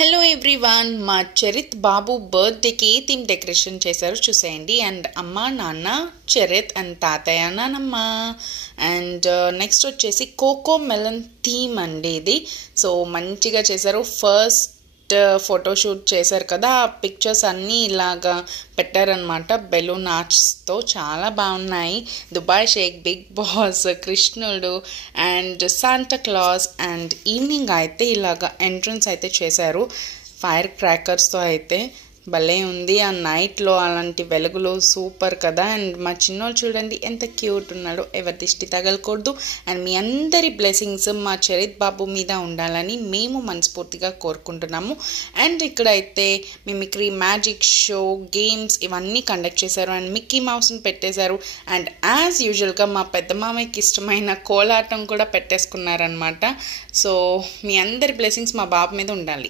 Hello everyone, మా చరిత్ బాబు బర్త్డేకి theme decoration చేశారు చూసేయండి. అండ్ అమ్మ నాన్న చరిత్ అండ్ తాతయ్య నానమ్మ. అండ్ నెక్స్ట్ వచ్చేసి కోకో మెలన్ థీమ్ అండి ఇది. సో మంచిగా చేశారు. ఫస్ట్ ఫోటోషూట్ చేశారు కదా, ఆ పిక్చర్స్ అన్నీ ఇలాగా పెట్టారనమాట బెలూన్ ఆర్ట్స్తో. చాలా బాగున్నాయి. దుబాయ్ షేక్, బిగ్ బాస్, కృష్ణుడు and Santa Claus. And evening అయితే ఇలాగా ఎంట్రన్స్ అయితే చేశారు ఫైర్ క్రాకర్స్తో. అయితే భలే ఉంది. ఆ నైట్లో అలాంటి వెలుగులు సూపర్ కదా. అండ్ మా చిన్నోళ్ళు చూడండి ఎంత క్యూట్ ఉన్నాడు. ఎవరి దిష్టి తగలకూడదు. అండ్ మీ అందరి బ్లెస్సింగ్స్ మా చరిత్ బాబు మీద ఉండాలని మేము మనస్ఫూర్తిగా కోరుకుంటున్నాము. అండ్ ఇక్కడైతే మిమిక్రీ, మ్యాజిక్ షో, గేమ్స్ ఇవన్నీ కండక్ట్ చేశారు. అండ్ మిక్కీ మౌస్ని పెట్టేశారు. అండ్ యాజ్ యూజువల్గా మా పెద్ద మామయ్యకి ఇష్టమైన కోలాటం కూడా పెట్టేసుకున్నారనమాట. సో మీ అందరి బ్లెస్సింగ్స్ మా బాబు మీద ఉండాలి.